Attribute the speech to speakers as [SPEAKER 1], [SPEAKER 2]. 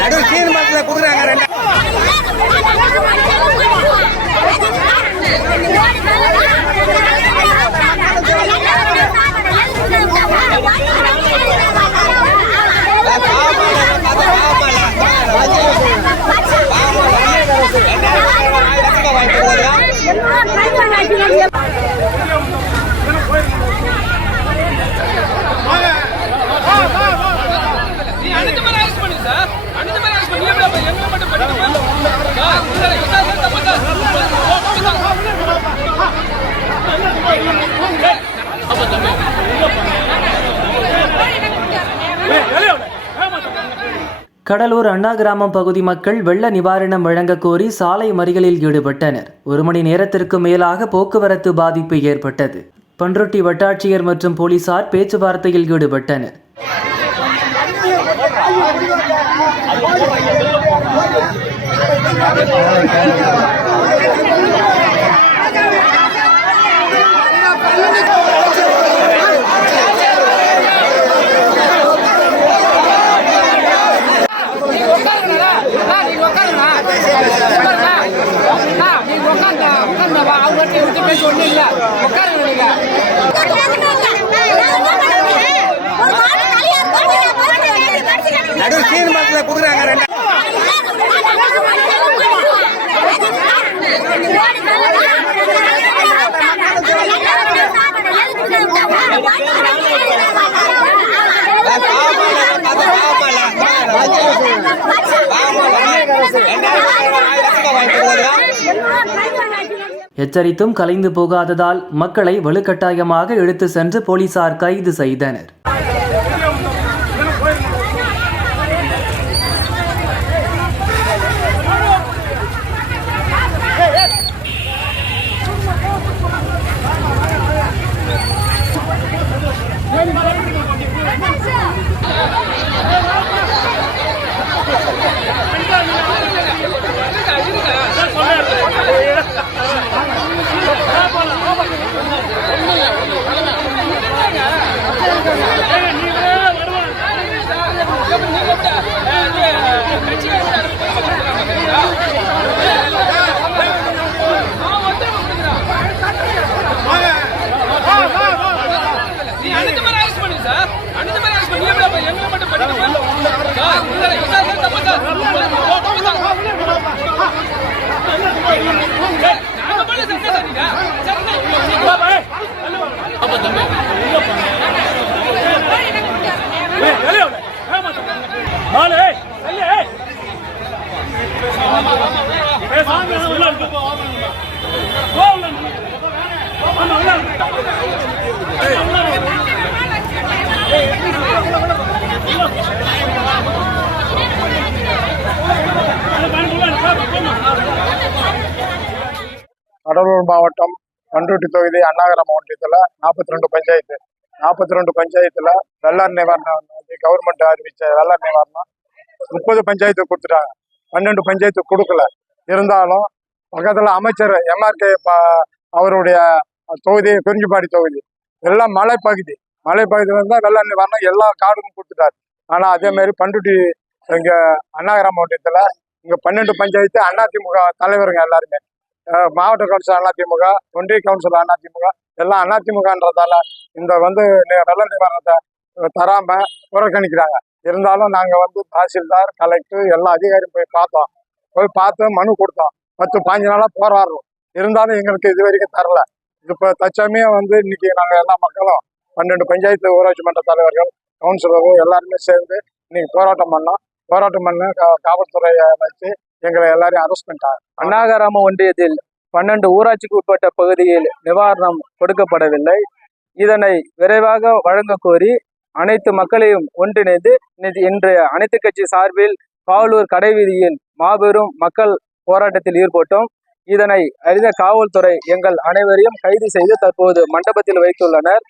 [SPEAKER 1] இதயம்
[SPEAKER 2] சீன் பஸ்ல குடுக்குறாங்க ரெண்டு
[SPEAKER 3] கடலூர் அண்ணா கிராமம் பகுதி மக்கள் வெள்ள நிவாரணம் வழங்க கோரி சாலை மறியலில் ஈடுபட்டனர். ஒரு மணி நேரத்திற்கு மேலாக போக்குவரத்து பாதிப்பு ஏற்பட்டது. பன்ருட்டி வட்டாட்சியர் மற்றும் போலீசார் பேச்சுவார்த்தையில் ஈடுபட்டனர். எச்சரித்தும் கலைந்து போகாததால் மக்களை வலுக்கட்டாயமாக இழுத்து சென்று போலீசார் கைது செய்தனர்.
[SPEAKER 4] கடலூர் மாவட்டம் பண்ருட்டி தொகுதி அண்ணாகரம் ஒன்றியத்தில் நாற்பத்தி ரெண்டு பஞ்சாயத்து. நாற்பத்தி ரெண்டு பஞ்சாயத்தில் வெள்ளார் நிவாரணம் கவர்மெண்ட் அறிவிச்ச வெள்ளார் நிவாரணம் முப்பது பஞ்சாயத்து கொடுத்துட்டாங்க. பன்னெண்டு பஞ்சாயத்து கொடுக்கல. இருந்தாலும் பக்கத்தில் அமைச்சர் எம்ஆர்கே அவருடைய தொகுதி குறிஞ்சிப்பாடி தொகுதி. எல்லாம் மலைப்பகுதி. மலைப்பகுதியில் இருந்தால் வெள்ள நிவாரணம் எல்லா கார்டுக்கும் கொடுத்துட்டாரு. ஆனால் அதே மாதிரி பண்ருட்டி இங்கே அண்ணாகரம் மாவட்டத்தில் இங்கே பன்னெண்டு பஞ்சாயத்து அதிமுக தலைவருங்க எல்லாருமே. மாவட்ட கவுன்சிலர் அதிமுக ஒன்றிய கவுன்சிலர் அதிமுக எல்லாம் அதிமுகன்றதால இந்த வந்து வெள்ள நிவாரணத்தை தராமல் புறக்கணிக்கிறாங்க. இருந்தாலும் நாங்கள் வந்து தாசில்தார் கலெக்டர் எல்லா அதிகாரியும் போய் பார்த்தோம். போய் பார்த்து மனு கொடுத்தோம். பத்து பாஞ்சு நாளாக போராடுறோம். இருந்தாலும் எங்களுக்கு இது வரைக்கும் தரல. இப்போ தற்சமயம் வந்து இன்னைக்கு நாங்கள் எல்லா மக்களும் பன்னெண்டு பஞ்சாயத்து ஊராட்சி மன்ற தலைவர்கள் கவுன்சிலரும் எல்லாருமே சேர்ந்து இன்னைக்கு போராட்டம் பண்ணோம். போராட்டம் பண்ண காவல்துறையை வச்சு எங்களை எல்லாரையும் அரெஸ்ட் பண்ணிட்டாங்க.
[SPEAKER 5] அண்ணாகராம ஒன்றியத்தில் பன்னெண்டு ஊராட்சிக்கு உட்பட்ட பகுதியில் நிவாரணம் கொடுக்கப்படவில்லை. இதனை விரைவாக வழங்க கோரி அனைத்து மக்களையும் ஒன்றிணைந்து இன்னைக்கு இன்று அனைத்து கட்சி சார்பில் பாவலூர் கடைவீதியில் மாபெரும் மக்கள் போராட்டத்தில் ஈடுபட்டோம். இதனை அறிந்த காவல்துறை எங்கள் அனைவரையும் கைது செய்து தற்போது மண்டபத்தில் வைத்துள்ளனர்.